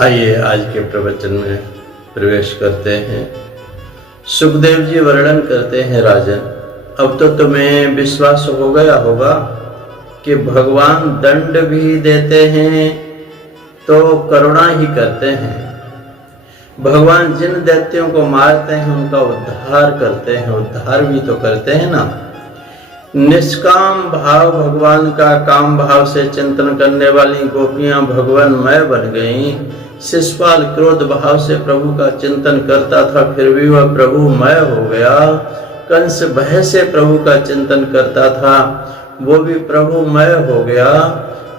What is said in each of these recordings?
आइए आज के प्रवचन में प्रवेश करते हैं। सुखदेव जी वर्णन करते हैं, राजन, अब तो तुम्हें विश्वास हो गया होगा कि भगवान दंड भी देते हैं तो करुणा ही करते हैं। भगवान जिन दैत्यों को मारते हैं उनका उद्धार करते हैं, उद्धार भी तो करते हैं ना। निष्काम भाव भगवान का काम भाव से चिंतन करने वाली गोपियां भगवानमय बन गईं। शिशुपाल क्रोध भाव से प्रभु का चिंतन करता था, फिर भी वह प्रभुमय हो गया। कंस भय से प्रभु का चिंतन करता था, वो भी प्रभुमय हो गया।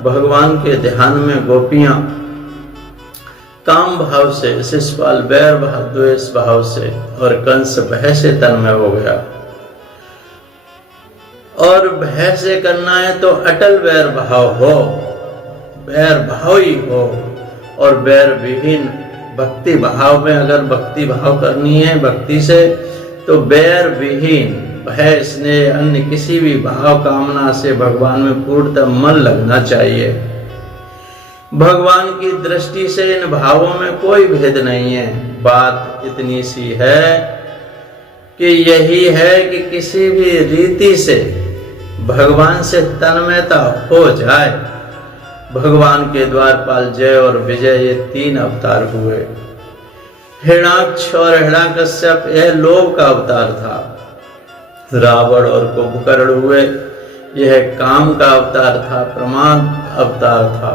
भगवान के ध्यान में गोपियां काम भाव से, शिशुपाल बैर भाव द्वेष भाव से और कंस भय से तन्मय हो गया। और भय से करना है तो अटल बैर भाव हो, बैर भाव ही हो। और बैर विहीन भक्ति भाव में अगर भक्ति भाव करनी है भक्ति से, तो बैर विहीन भय स्नेह अन्य किसी भी भाव कामना से भगवान में पूर्णतः मन लगना चाहिए। भगवान की दृष्टि से इन भावों में कोई भेद नहीं है। बात इतनी सी है कि यही है कि किसी भी रीति से भगवान से तन्मयता हो जाए। भगवान के द्वारपाल जय और विजय ये तीन अवतार हुए। हिरण्याक्ष और हिरण्यकश्यप यह लोभ का अवतार था। रावण और कुंभकर्ण हुए, यह काम का अवतार था, प्रमाद अवतार था,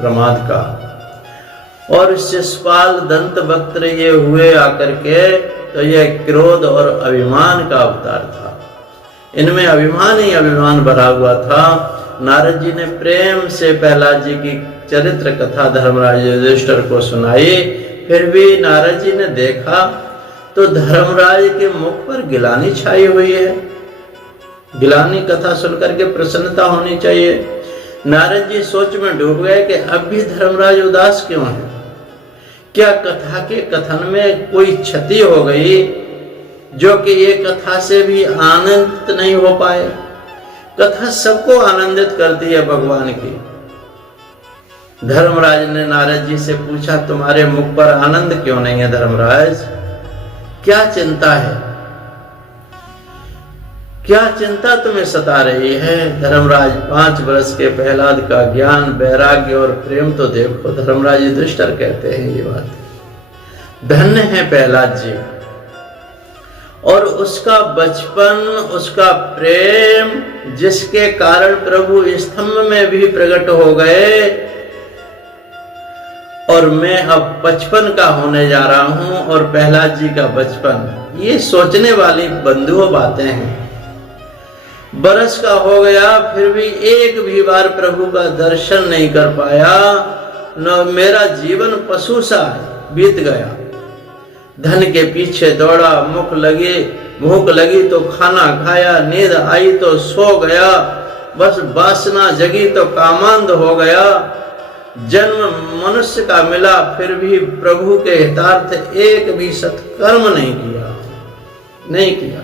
प्रमाद का। और शिशुपाल दंत वक्त्र ये हुए आकर के, तो यह क्रोध और अभिमान का अवतार था। इनमें अभिमान ही अभिमान भरा हुआ था। नारद जी ने प्रेम से प्रहलाद जी की चरित्र कथा धर्मराज युधिष्ठिर को सुनाई, फिर भी नारद जी ने देखा तो धर्मराज के मुख पर गिलानी छाई हुई है। गिलानी कथा सुनकर के प्रसन्नता होनी चाहिए। नारद जी सोच में डूब गए कि अब भी धर्मराज उदास क्यों है। क्या कथा के कथन में कोई क्षति हो गई जो कि ये कथा से भी आनंदित नहीं हो पाए। कथा सबको आनंदित करती है भगवान की। धर्मराज ने नारद जी से पूछा, तुम्हारे मुख पर आनंद क्यों नहीं है धर्मराज, क्या चिंता है, क्या चिंता तुम्हें सता रही है। धर्मराज 5 वर्ष के प्रहलाद का ज्ञान, वैराग्य और प्रेम तो देखो। धर्मराज युधिष्ठिर कहते हैं ये बात। धन्य है प्रहलाद जी, और उसका बचपन, उसका प्रेम, जिसके कारण प्रभु स्तंभ में भी प्रकट हो गए। और मैं अब 55 का होने जा रहा हूं और प्रहलाद जी का बचपन, ये सोचने वाली बंधुओं बातें हैं। बरस का हो गया फिर भी एक भी बार प्रभु का दर्शन नहीं कर पाया। न मेरा जीवन पशु सा बीत गया। धन के पीछे दौड़ा, भूख लगी तो खाना खाया, नींद आई तो सो गया, बस वासना जगी तो कामांध हो गया। जन्म मनुष्य का मिला फिर भी प्रभु के हितार्थ एक भी सत्कर्म नहीं किया।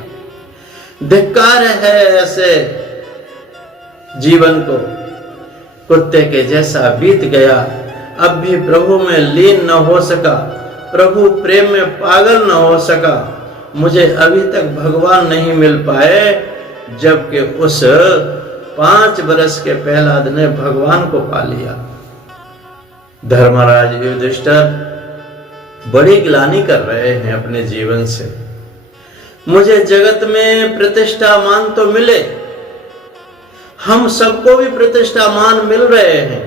धिक्कार है ऐसे जीवन को। कुत्ते के जैसा बीत गया, अब भी प्रभु में लीन न हो सका, प्रभु प्रेम में पागल न हो सका। मुझे अभी तक भगवान नहीं मिल पाए, जबकि उस 5 वर्ष के प्रहलाद ने भगवान को पा लिया। धर्मराज युधिष्ठिर बड़ी गिलानी कर रहे हैं अपने जीवन से। मुझे जगत में प्रतिष्ठा मान तो मिले, हम सबको भी प्रतिष्ठा मान मिल रहे हैं,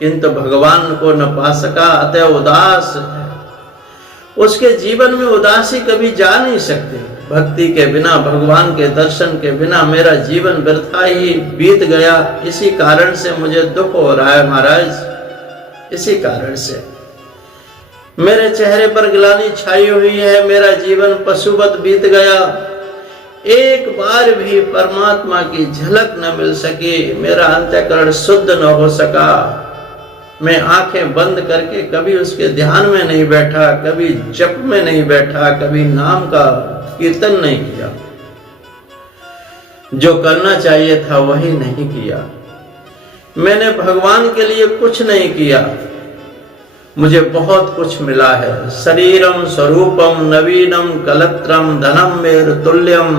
किंतु भगवान को न पा सका, अतः उदास है। उसके जीवन में उदासी कभी जा नहीं सकती। भक्ति के बिना, भगवान के दर्शन के बिना मेरा जीवन व्यर्था ही बीत गया। इसी कारण से मुझे दुख हो रहा है महाराज। इसी कारण से मेरे चेहरे पर गिलानी छाई हुई है। मेरा जीवन पशुवत बीत गया। एक बार भी परमात्मा की झलक न मिल सकी। मेरा अंतःकरण शुद्ध न हो सका। मैं आंखें बंद करके कभी उसके ध्यान में नहीं बैठा, कभी जप में नहीं बैठा, कभी नाम का कीर्तन नहीं किया। जो करना चाहिए था वही नहीं किया। मैंने भगवान के लिए कुछ नहीं किया। मुझे बहुत कुछ मिला है। शरीरम स्वरूपम नवीनम कलत्रम धनम मेर तुल्यम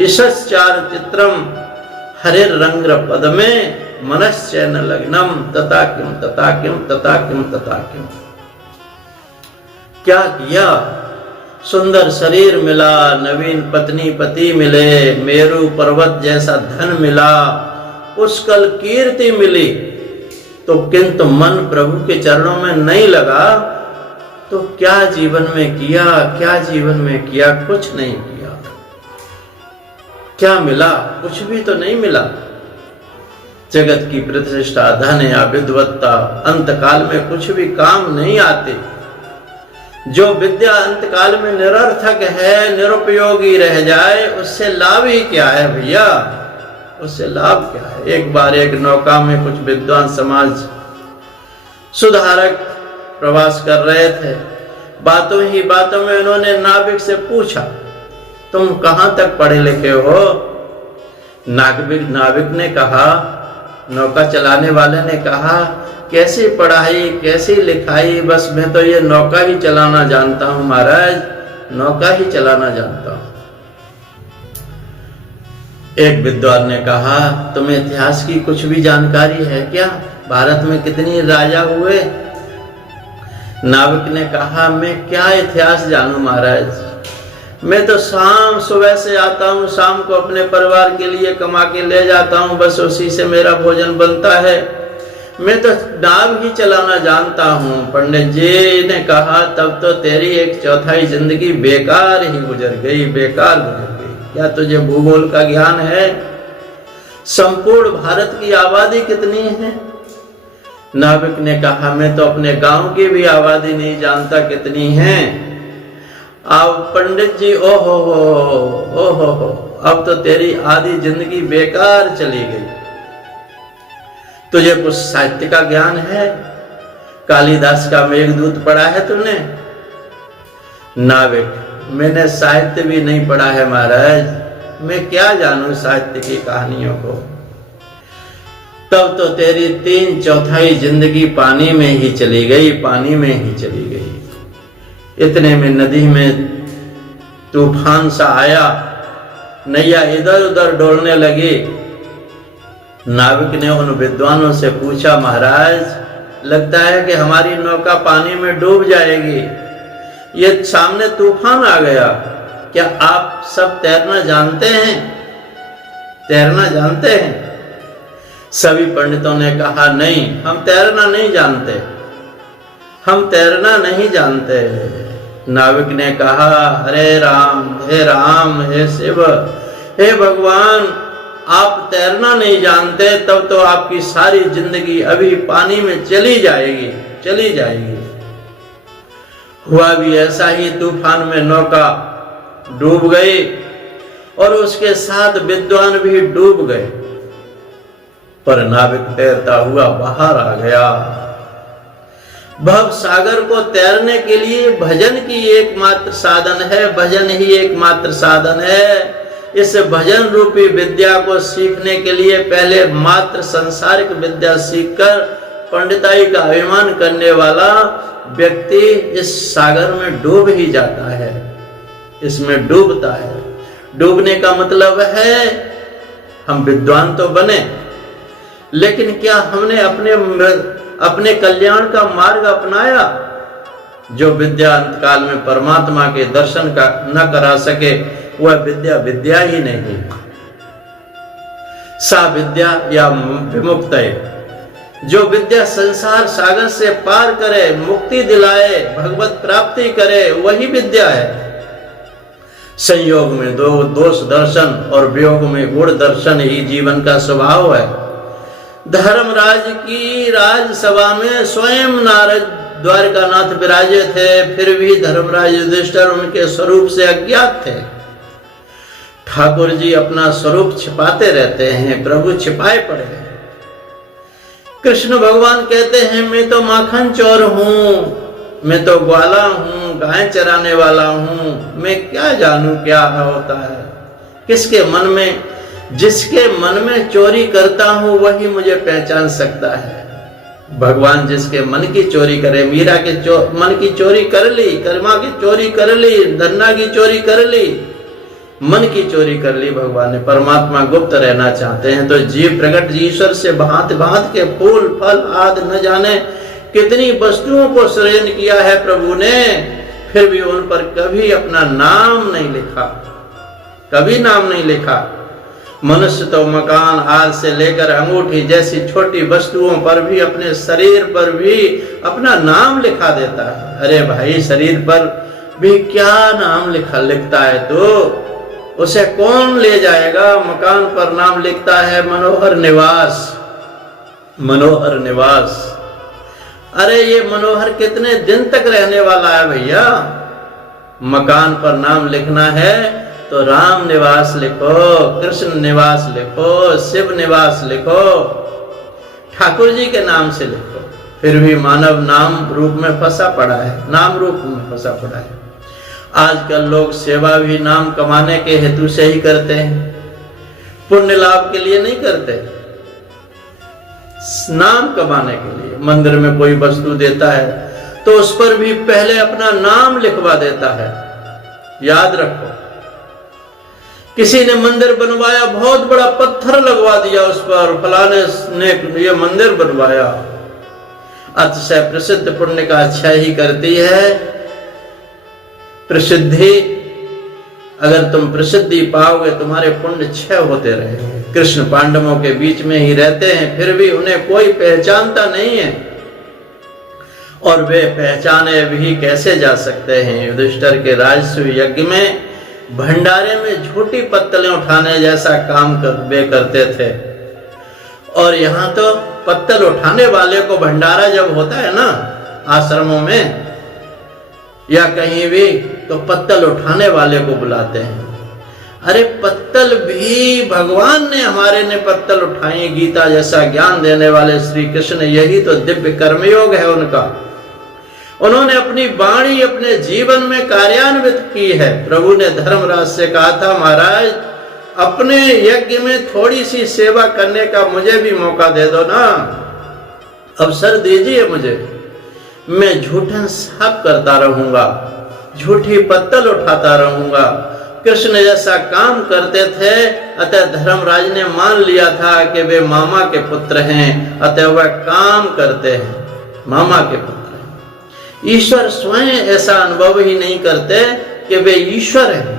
ईशश्चार चित्रम हरिर रंग पद में मनश्चैन लग्नम तथा किम तथा किम तथा किम तथा किम। क्या किया? सुंदर शरीर मिला, नवीन पत्नी पति मिले, मेरू पर्वत जैसा धन मिला, पुष्कल कीर्ति मिली, तो किंतु मन प्रभु के चरणों में नहीं लगा। तो क्या जीवन में किया? क्या जीवन में किया? कुछ नहीं किया। क्या मिला? कुछ भी तो नहीं मिला। जगत की प्रतिष्ठा, धन या विद्वत्ता अंतकाल में कुछ भी काम नहीं आते। जो विद्या अंतकाल में निरर्थक है, निरुपयोगी रह जाए, उससे लाभ ही क्या है भैया? उससे लाभ क्या है? एक बार एक नौका में कुछ विद्वान समाज सुधारक प्रवास कर रहे थे। बातों ही बातों में उन्होंने नाविक से पूछा, तुम कहां तक पढ़े लिखे हो? नाविक ने कहा, नौका चलाने वाले ने कहा, कैसी पढ़ाई कैसी लिखाई, बस मैं तो ये नौका ही चलाना जानता हूं महाराज, नौका ही चलाना जानता हूं। एक विद्वान ने कहा, तुम्हें इतिहास की कुछ भी जानकारी है क्या? भारत में कितने राजा हुए? नाविक ने कहा, मैं क्या इतिहास जानूं महाराज, मैं तो सुबह से आता हूँ, शाम को अपने परिवार के लिए कमा के ले जाता हूँ, बस उसी से मेरा भोजन बनता है, मैं तो नाव ही चलाना जानता हूँ। पंडित जी ने कहा, तब तो तेरी 1/4 जिंदगी बेकार ही गुजर गई, बेकार गुजर गई। क्या तुझे भूगोल का ज्ञान है? संपूर्ण भारत की आबादी कितनी है? नाविक ने कहा, मैं तो अपने गांव की भी आबादी नहीं जानता कितनी है। अब पंडित जी, ओहो हो, अब तो तेरी आधी जिंदगी बेकार चली गई। तुझे कुछ साहित्य का ज्ञान है? कालिदास का मेघदूत पढ़ा है तूने? नाविक, मैंने साहित्य भी नहीं पढ़ा है महाराज, मैं क्या जानूं साहित्य की कहानियों को। तब तो तेरी 3/4 जिंदगी पानी में ही चली गई, पानी में ही चली गई। इतने में नदी में तूफान सा आया, नैया इधर उधर डोलने लगी। नाविक ने उन विद्वानों से पूछा, महाराज लगता है कि हमारी नौका पानी में डूब जाएगी, ये सामने तूफान आ गया, क्या आप सब तैरना जानते हैं? तैरना जानते हैं? सभी पंडितों ने कहा, नहीं, हम तैरना नहीं जानते, हम तैरना नहीं जानते। नाविक ने कहा, हरे राम, हे शिव, हे भगवान, आप तैरना नहीं जानते, तब तो आपकी सारी जिंदगी अभी पानी में चली जाएगी, चली जाएगी। हुआ भी ऐसा ही, तूफान में नौका डूब गई और उसके साथ विद्वान भी डूब गए, पर नाविक तैरता हुआ बाहर आ गया। भव सागर को तैरने के लिए भजन की एकमात्र साधन है, भजन ही एकमात्र साधन है। इस भजन रूपी विद्या को सीखने के लिए पहले मात्र सांसारिक विद्या सीखकर पंडिताई का अभिमान करने वाला व्यक्ति इस सागर में डूब ही जाता है, इसमें डूबता है। डूबने का मतलब है हम विद्वान तो बने, लेकिन क्या हमने अपने कल्याण का मार्ग अपनाया? जो विद्या अंतकाल में परमात्मा के दर्शन का न करा सके, वह विद्या विद्या ही नहीं। सा विद्या या विमुक्त है। जो विद्या संसार सागर से पार करे, मुक्ति दिलाए, भगवत प्राप्ति करे, वही विद्या है। संयोग में दोष दर्शन और वियोग में गुण दर्शन ही जीवन का स्वभाव है। धर्मराज की राजसभा में स्वयं नारद द्वारकानाथ विराजे थे, फिर भी धर्मराज युधिष्ठिर उनके स्वरूप से अज्ञात थे। ठाकुर जी अपना स्वरूप छिपाते रहते हैं, प्रभु छिपाए पड़े हैं। कृष्ण भगवान कहते हैं, मैं तो माखन चोर हूं, मैं तो ग्वाला हूं, गाय चराने वाला हूं, मैं क्या जानूं क्या होता है। किसके मन में, जिसके मन में चोरी करता हूं वही मुझे पहचान सकता है। भगवान जिसके मन की चोरी करे, मीरा के मन की चोरी कर ली, कर्मा की चोरी कर ली, धन्ना की चोरी कर ली, मन की चोरी कर ली भगवान ने। परमात्मा गुप्त रहना चाहते हैं तो जीव प्रकट ईश्वर से भांत भांत के फूल फल आदि न जाने कितनी वस्तुओं को सृजन किया है प्रभु ने, फिर भी उन पर कभी अपना नाम नहीं लिखा, कभी नाम नहीं लिखा। मनुष्य तो मकान आज से लेकर अंगूठी जैसी छोटी वस्तुओं पर भी, अपने शरीर पर भी अपना नाम लिखा देता है। अरे भाई, शरीर पर भी क्या नाम लिखता है तो उसे कौन ले जाएगा। मकान पर नाम लिखता है मनोहर निवास, मनोहर निवास। अरे ये मनोहर कितने दिन तक रहने वाला है भैया। मकान पर नाम लिखना है तो राम निवास लिखो, कृष्ण निवास लिखो, शिव निवास लिखो, ठाकुर जी के नाम से लिखो। फिर भी मानव नाम रूप में फंसा पड़ा है, नाम रूप में फंसा पड़ा है। आजकल लोग सेवा भी नाम कमाने के हेतु से ही करते हैं, पुण्य लाभ के लिए नहीं करते, नाम कमाने के लिए। मंदिर में कोई वस्तु देता है तो उस पर भी पहले अपना नाम लिखवा देता है। याद रखो, किसी ने मंदिर बनवाया, बहुत बड़ा पत्थर लगवा दिया उस पर, फलाने ने ये मंदिर बनवाया। अतिशय प्रसिद्ध पुण्य का अच्छा ही करती है प्रसिद्धि। अगर तुम प्रसिद्धि पाओगे तुम्हारे पुण्य क्षय होते रहेंगे। कृष्ण पांडवों के बीच में ही रहते हैं, फिर भी उन्हें कोई पहचानता नहीं है, और वे पहचाने भी कैसे जा सकते हैं। युधिष्ठिर के राजस्व यज्ञ में भंडारे में झूठी पत्तलें उठाने जैसा काम वे करते थे, और यहाँ तो पत्तल उठाने वाले को, भंडारा जब होता है ना आश्रमों में या कहीं भी, तो पत्तल उठाने वाले को बुलाते हैं। अरे पत्तल भी भगवान ने, हमारे ने पत्तल उठाई। गीता जैसा ज्ञान देने वाले श्री कृष्ण, यही तो दिव्य कर्मयोग है उनका। उन्होंने अपनी वाणी अपने जीवन में कार्यान्वित की है। प्रभु ने धर्मराज से कहा था, महाराज अपने यज्ञ में थोड़ी सी सेवा करने का मुझे भी मौका दे दो ना, अवसर दीजिए मुझे। मैं झूठन साफ करता रहूंगा, झूठी पत्तल उठाता रहूंगा। कृष्ण जैसा काम करते थे, अतः धर्मराज ने मान लिया था कि वे मामा के पुत्र हैं, अतः वह काम करते हैं, मामा के पुत्र हैं। ईश्वर स्वयं ऐसा अनुभव ही नहीं करते कि वे ईश्वर हैं।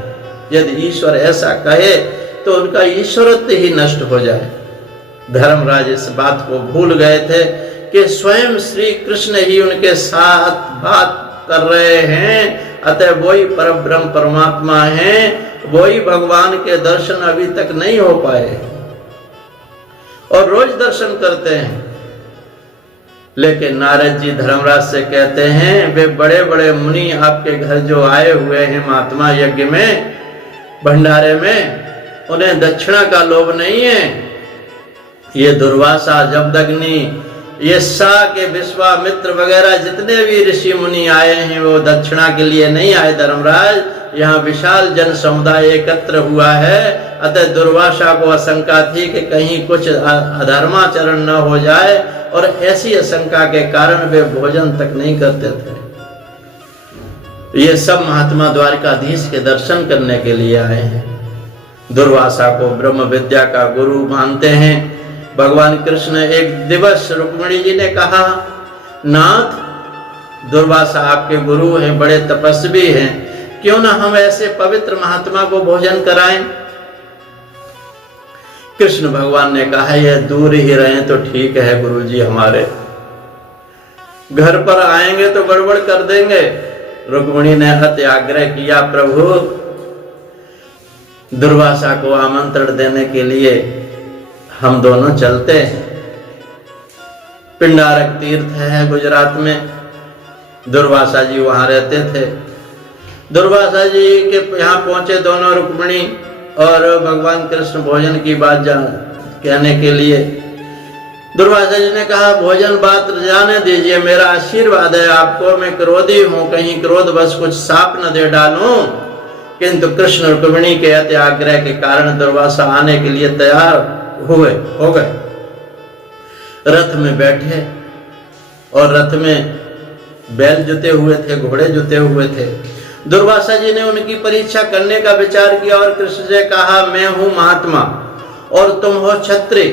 यदि ईश्वर ऐसा कहे तो उनका ईश्वरत्व ही नष्ट हो जाए। धर्मराज इस बात को भूल गए थे कि स्वयं श्री कृष्ण ही उनके साथ बात कर रहे हैं, अतः वही परब्रह्म परमात्मा हैं, वही भगवान के दर्शन अभी तक नहीं हो पाए और रोज दर्शन करते हैं। लेकिन नारद जी धर्मराज से कहते हैं, वे बड़े बड़े मुनि आपके घर जो आए हुए हैं महात्मा यज्ञ में, भंडारे में, उन्हें दक्षिणा का लोभ नहीं है। ये दुर्वासा, जमदग्नि, ये सा के विश्वामित्र वगैरह जितने भी ऋषि मुनि आए हैं वो दक्षिणा के लिए नहीं आए धर्मराज। यहाँ विशाल जन समुदाय एकत्र हुआ है, अतः दुर्वासा को आशंका थी कि कहीं कुछ अधर्माचरण न हो जाए, और ऐसी आशंका के कारण वे भोजन तक नहीं करते थे। ये सब महात्मा द्वारकाधीश के दर्शन करने के लिए आए हैं। दुर्वासा को ब्रह्म विद्या का गुरु मानते हैं। भगवान कृष्ण एक दिवस रुक्मिणी जी ने कहा, नाथ दुर्वासा आपके गुरु हैं, बड़े तपस्वी हैं, क्यों ना हम ऐसे पवित्र महात्मा को भोजन कराएं। कृष्ण भगवान ने कहा, यह दूर ही रहे तो ठीक है गुरुजी, हमारे घर पर आएंगे तो गड़बड़ कर देंगे। रुक्मिणी ने अति आग्रह किया, प्रभु दुर्वासा को आमंत्रण देने के लिए हम दोनों चलते हैं। पिंडारक तीर्थ है गुजरात में, दुर्वासा जी वहां रहते थे। दुर्वासा जी के यहाँ पहुंचे दोनों, रुक्मिणी और भगवान कृष्ण भोजन की बात कहने के लिए। दुर्वासा जी ने कहा, भोजन बात जाने दीजिए, मेरा आशीर्वाद है आपको, मैं क्रोधी हूं, कहीं क्रोधवश कुछ साप न दे डालूं। किंतु कृष्ण रुक्मिणी के अति आग्रह के कारण दुर्वासा आने के लिए तैयार हो गए। रथ में बैठे, और रथ में बैल जुते हुए थे, घोड़े जुते हुए थे। दुर्वासा जी ने उनकी परीक्षा करने का विचार किया और कृष्ण से कहा, मैं हूं महात्मा और तुम हो क्षत्रिय,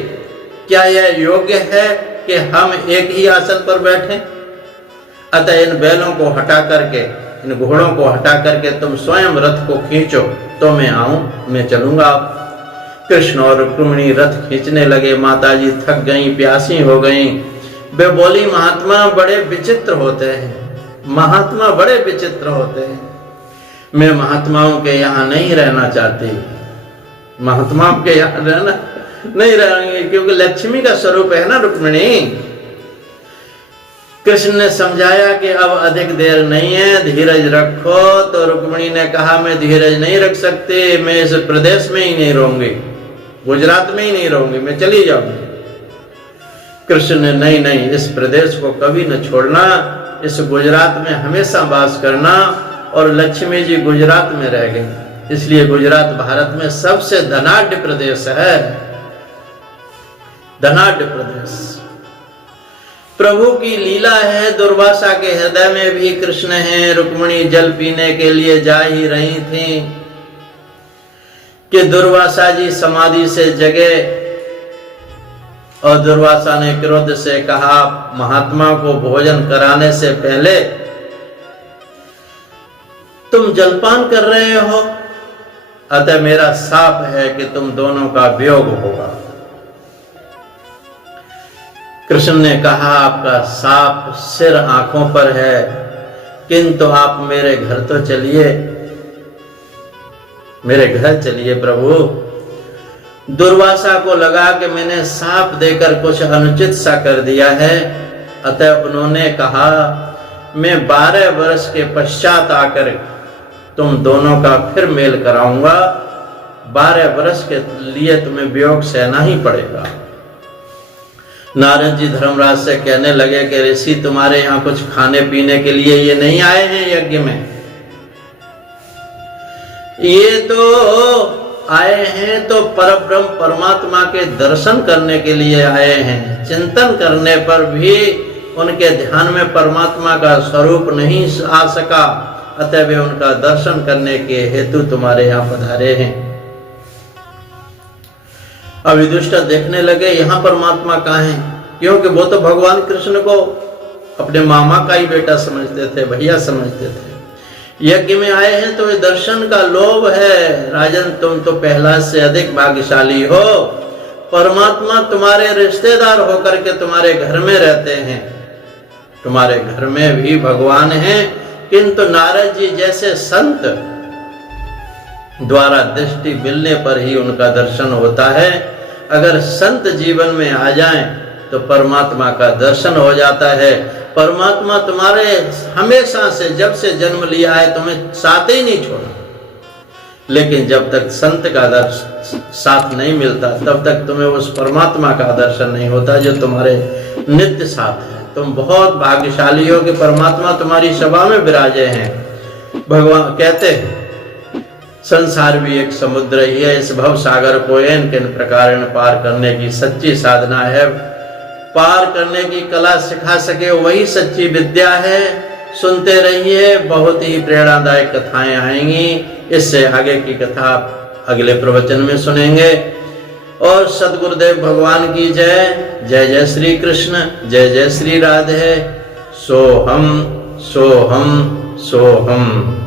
क्या यह योग्य है कि हम एक ही आसन पर बैठें? अतः इन बैलों को हटा करके, इन घोड़ों को हटा करके तुम स्वयं रथ को खींचो तो मैं आऊं, मैं चलूंगा। कृष्ण और रुक्मिणी रथ खींचने लगे। माताजी थक गईं, प्यासी हो गईं। वे बोली, महात्मा बड़े विचित्र होते हैं, महात्मा बड़े विचित्र होते हैं। मैं महात्माओं के यहाँ नहीं रहना चाहती, महात्माओं के यहाँ रहना नहीं रहेंगे, क्योंकि लक्ष्मी का स्वरूप है ना रुक्मिणी। कृष्ण ने समझाया कि अब अधिक देर नहीं है, धीरज रखो। तो रुक्मिणी ने कहा, मैं धीरज नहीं रख सकती, मैं इस प्रदेश में ही नहीं रहूंगी, गुजरात में ही नहीं रहूंगी, मैं चली जाऊंगी। कृष्ण ने, नहीं नहीं, इस प्रदेश को कभी न छोड़ना, इस गुजरात में हमेशा वास करना। और लक्ष्मी जी गुजरात में रह गई, इसलिए गुजरात भारत में सबसे धनाढ्य प्रदेश है, धनाढ्य प्रदेश। प्रभु की लीला है, दुर्वासा के हृदय में भी कृष्ण हैं। रुक्मिणी जल पीने के लिए जा ही रही थी कि दुर्वासा जी समाधि से जगे और दुर्वासा ने क्रोध से कहा, महात्मा को भोजन कराने से पहले तुम जलपान कर रहे हो, अतः मेरा शाप है कि तुम दोनों का वियोग होगा। कृष्ण ने कहा, आपका शाप सिर आंखों पर है, किंतु आप मेरे घर तो चलिए, मेरे घर चलिए प्रभु। दुर्वासा को लगा कि मैंने शाप देकर कुछ अनुचित सा कर दिया है, अतः उन्होंने कहा, मैं 12 वर्ष के पश्चात आकर तुम दोनों का फिर मेल कराऊंगा। 12 वर्ष के लिए तुम्हें वियोग सहना ही पड़ेगा। नारद जी धर्मराज से कहने लगे कि ऋषि, तुम्हारे यहाँ कुछ खाने पीने के लिए ये नहीं आए हैं यज्ञ में, ये तो आए हैं तो परब्रह्म परमात्मा के दर्शन करने के लिए आए हैं। चिंतन करने पर भी उनके ध्यान में परमात्मा का स्वरूप नहीं आ सका, अतः वे उनका दर्शन करने के हेतु तुम्हारे यहाँ पधारे हैं। अब युधिष्ठिर देखने लगे, यहाँ परमात्मा कहाँ है, क्योंकि वो तो भगवान कृष्ण को अपने मामा का ही बेटा समझते थे, भैया समझते थे। यज्ञ में आए हैं तो ये दर्शन का लोभ है। राजन, तुम तो पहला से अधिक भाग्यशाली हो, परमात्मा तुम्हारे रिश्तेदार होकर के तुम्हारे घर में रहते हैं, तुम्हारे घर में भी भगवान हैं। किंतु नारद जी जैसे संत द्वारा दृष्टि मिलने पर ही उनका दर्शन होता है। अगर संत जीवन में आ जाएं तो परमात्मा का दर्शन हो जाता है। परमात्मा तुम्हारे हमेशा से, जब से जन्म लिया है, तुम्हें साथ ही नहीं छोड़ा, लेकिन जब तक संत का साथ नहीं मिलता तब तक तुम्हें उस परमात्मा का दर्शन नहीं होता जो तुम्हारे नित्य साथ है। तुम बहुत भाग्यशाली हो कि परमात्मा तुम्हारी सभा में विराजे हैं। भगवान कहते हैं, संसार भी एक समुद्र ही है, इस भव सागर को एन किन प्रकार पार करने की सच्ची साधना है। पार करने की कला सिखा सके वही सच्ची विद्या है। सुनते रहिए, बहुत ही प्रेरणादायक कथाएं आएंगी। इससे आगे की कथा अगले प्रवचन में सुनेंगे। और सद्गुरुदेव भगवान की जय। जय जय श्री कृष्ण, जय जय श्री राधे। सोहम सोहम सोहम।